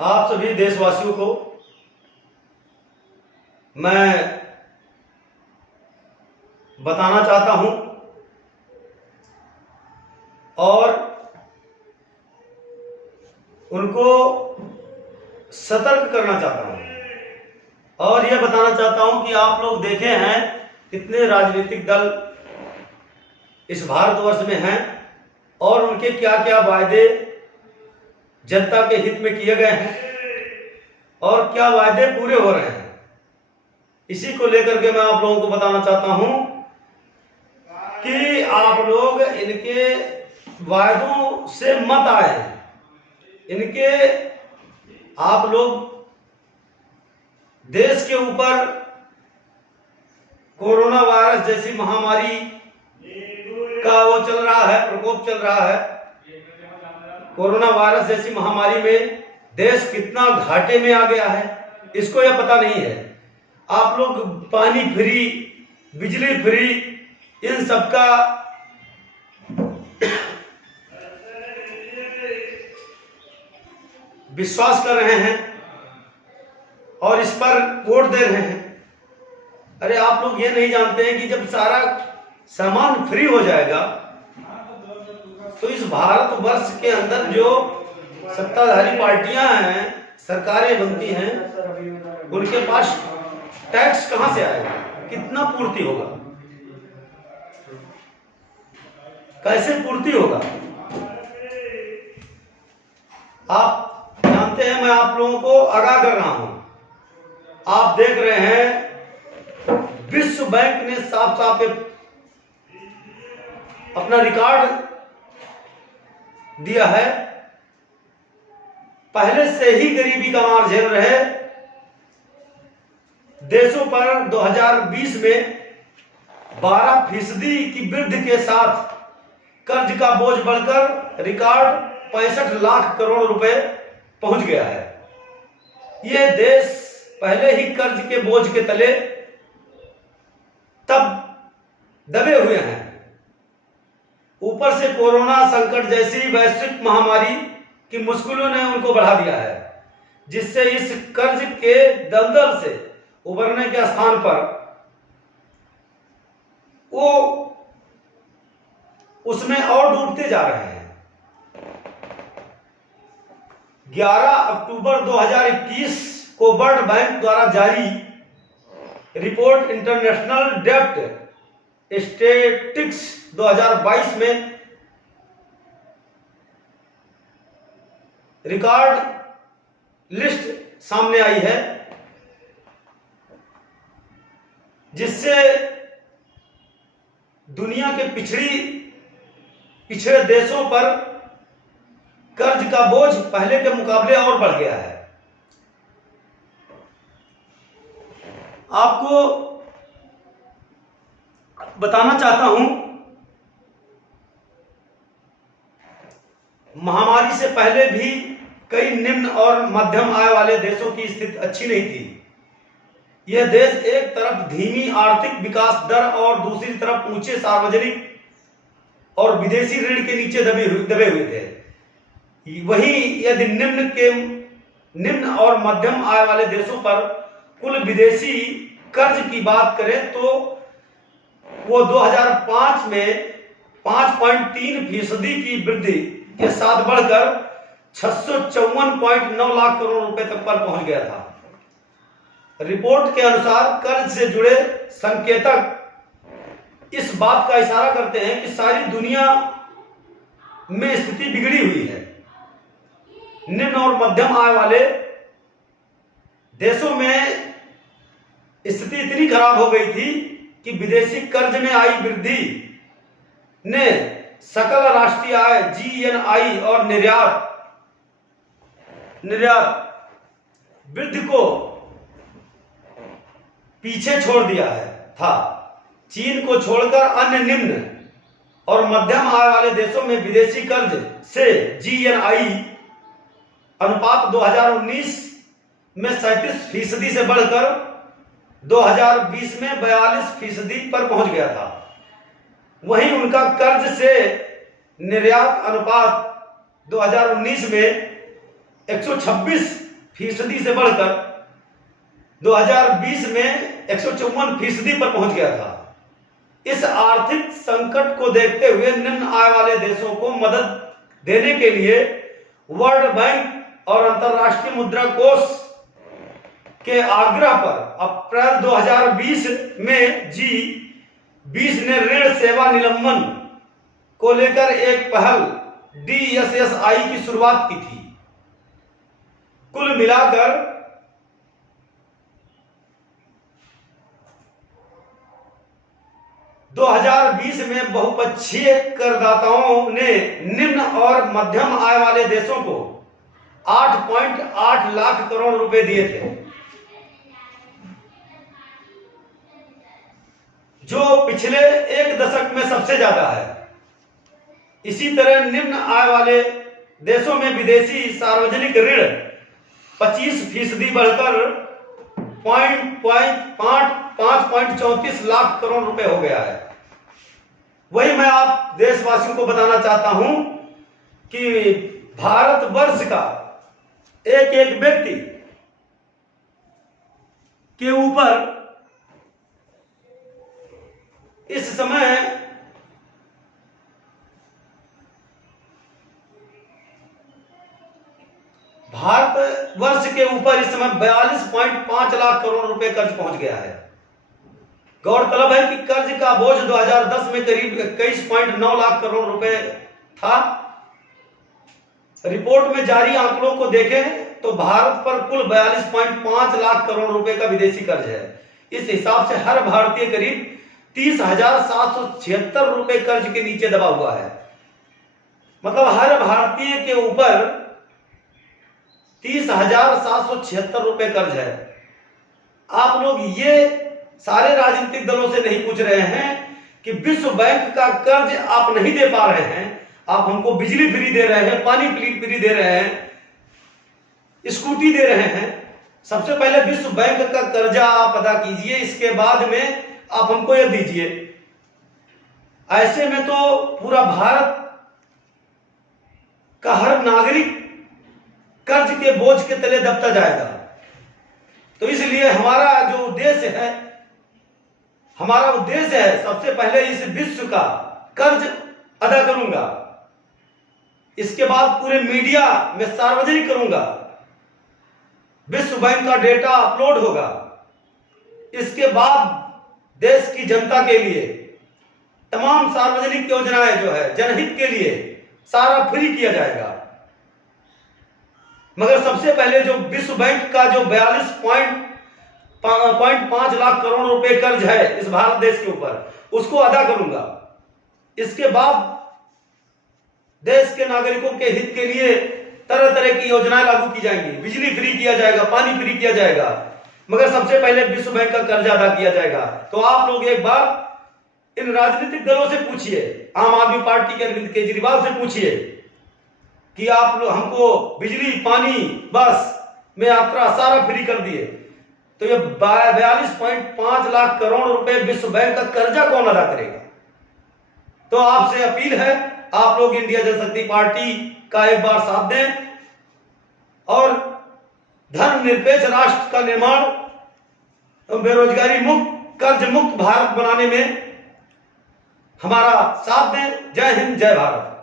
आप सभी देशवासियों को मैं बताना चाहता हूं और उनको सतर्क करना चाहता हूं और यह बताना चाहता हूं कि आप लोग देखे हैं कितने राजनीतिक दल इस भारतवर्ष में हैं और उनके क्या क्या वायदे जनता के हित में किए गए हैं और क्या वायदे पूरे हो रहे हैं। इसी को लेकर के मैं आप लोगों को बताना चाहता हूं कि आप लोग इनके वायदों से मत आए। इनके आप लोग देश के ऊपर कोरोना वायरस जैसी महामारी का वो चल रहा है, प्रकोप चल रहा है। कोरोना वायरस जैसी महामारी में देश कितना घाटे में आ गया है, इसको यह पता नहीं है। आप लोग पानी फ्री, बिजली फ्री, इन सब का विश्वास कर रहे हैं और इस पर वोट दे रहे हैं। अरे आप लोग ये नहीं जानते हैं कि जब सारा सामान फ्री हो जाएगा तो इस भारतवर्ष के अंदर जो सत्ताधारी पार्टियां हैं, सरकारें बनती हैं, उनके पास टैक्स कहां से आएगा, कितना पूर्ति होगा, कैसे पूर्ति होगा। आप जानते हैं, मैं आप लोगों को आगाह कर रहा हूं। आप देख रहे हैं विश्व बैंक ने साफ साफ अपना रिकॉर्ड दिया है। पहले से ही गरीबी का मार झेल रहे देशों पर 2020 में 12% की वृद्धि के साथ कर्ज का बोझ बढ़कर रिकॉर्ड 65 लाख करोड़ रुपए पहुंच गया है। यह देश पहले ही कर्ज के बोझ के तले तब दबे हुए हैं, ऊपर से कोरोना संकट जैसी वैश्विक महामारी की मुश्किलों ने उनको बढ़ा दिया है, जिससे इस कर्ज के दलदल से उबरने के स्थान पर वो उसमें और डूबते जा रहे हैं। 11 अक्टूबर 2021 को वर्ल्ड बैंक द्वारा जारी रिपोर्ट इंटरनेशनल डेब्ट स्टैटिस्टिक्स 2022 में रिकॉर्ड लिस्ट सामने आई है, जिससे दुनिया के पिछड़े देशों पर कर्ज का बोझ पहले के मुकाबले और बढ़ गया है। आपको बताना चाहता हूं, महामारी से पहले भी कई निम्न और मध्यम आय वाले देशों की स्थिति अच्छी नहीं थी। यह देश एक तरफ धीमी आर्थिक विकास दर और दूसरी तरफ ऊंचे सार्वजनिक और विदेशी ऋण के नीचे दबे हुए थे। वहीं यदि निम्न और मध्यम आय वाले देशों पर कुल विदेशी कर्ज की बात करें तो वो 2005 में 5.3% की वृद्धि के साथ बढ़कर 654.9 लाख करोड़ रुपए तक पर पहुंच गया था। रिपोर्ट के अनुसार कर्ज से जुड़े संकेतक इस बात का इशारा करते हैं कि सारी दुनिया में स्थिति बिगड़ी हुई है। निम्न और मध्यम आय वाले देशों में स्थिति इतनी खराब हो गई थी कि विदेशी कर्ज में आई वृद्धि ने सकल राष्ट्रीय आय GNI और निर्यात वृद्धि को पीछे छोड़ दिया था। चीन को छोड़कर अन्य निम्न और मध्यम आय वाले देशों में विदेशी कर्ज से GNI अनुपात 2019 में 37% से बढ़कर 2020 में 42% पर पहुंच गया था। वहीं उनका कर्ज से निर्यात अनुपात 2019 में 126 फीसदी से बढ़कर 2020 में 154% पर पहुंच गया था। इस आर्थिक संकट को देखते हुए निम्न आय वाले देशों को मदद देने के लिए वर्ल्ड बैंक और अंतर्राष्ट्रीय मुद्रा कोष के आग्रह पर अप्रैल 2020 में G20 ने ऋण सेवा निलंबन को लेकर एक पहल DSSI की शुरुआत की थी। कुल मिलाकर में बहुपक्षीय करदाताओं ने निम्न और मध्यम आय वाले देशों को 8.8 लाख करोड़ रुपए दिए थे, जो पिछले एक दशक में सबसे ज्यादा है। इसी तरह निम्न आय वाले देशों में विदेशी सार्वजनिक ऋण 25% बढ़कर 5.34 लाख करोड़ रुपए हो गया है। वही मैं आप देशवासियों को बताना चाहता हूं कि भारतवर्ष का एक एक व्यक्ति के ऊपर इस समय भारतवर्ष के ऊपर इस समय 42.5 लाख करोड़ रुपए कर्ज पहुंच गया है। गौरतलब है कि कर्ज का बोझ 2010 में करीब 21.9 लाख करोड़ रुपए था। रिपोर्ट में जारी आंकड़ों को देखें तो भारत पर कुल 42.5 लाख करोड़ रुपए का विदेशी कर्ज है। इस हिसाब से हर भारतीय करीब 30,776 रुपए कर्ज के नीचे दबा हुआ है। मतलब हर भारतीय के ऊपर 30,776 रुपए कर्ज है। आप लोग ये सारे राजनीतिक दलों से नहीं पूछ रहे हैं कि विश्व बैंक का कर्ज आप नहीं दे पा रहे हैं, आप हमको बिजली फ्री दे रहे हैं, पानी फ्री दे रहे हैं, स्कूटी दे रहे हैं। सबसे पहले विश्व बैंक का कर्जा आप अदा कीजिए, इसके बाद में आप हमको यह दीजिए। ऐसे में तो पूरा भारत का हर नागरिक कर्ज के बोझ के तले दबता जाएगा। तो इसलिए हमारा जो उद्देश्य है, सबसे पहले इस विश्व का कर्ज अदा करूंगा, इसके बाद पूरे मीडिया में सार्वजनिक करूंगा, विश्व बैंक का डेटा अपलोड होगा, इसके बाद देश की जनता के लिए तमाम सार्वजनिक योजनाएं जो है जनहित के लिए सारा फ्री किया जाएगा। मगर सबसे पहले जो विश्व बैंक का जो 42.5 लाख करोड़ रुपए कर्ज है इस भारत देश के ऊपर, उसको अदा करूंगा। इसके बाद देश के नागरिकों के हित के लिए तरह तरह की योजनाएं लागू की जाएंगी, बिजली फ्री किया जाएगा, पानी फ्री किया जाएगा, मगर सबसे पहले विश्व बैंक का कर्ज अदा किया जाएगा। तो आप लोग एक बार इन राजनीतिक दलों से पूछिए, आम आदमी पार्टी के अरविंद केजरीवाल से पूछिए कि आप लोग हमको बिजली, पानी, बस में यात्रा सारा फ्री कर दिए, तो ये 42.5 लाख करोड़ रुपए विश्व बैंक का कर्जा कौन अदा करेगा? तो आपसे अपील है, आप लोग इंडिया जनशक्ति पार्टी का एक बार साथ दें और धर्मनिरपेक्ष राष्ट्र का निर्माण, बेरोजगारी मुक्त, कर्ज मुक्त भारत बनाने में हमारा साथ दें। जय हिंद, जय भारत।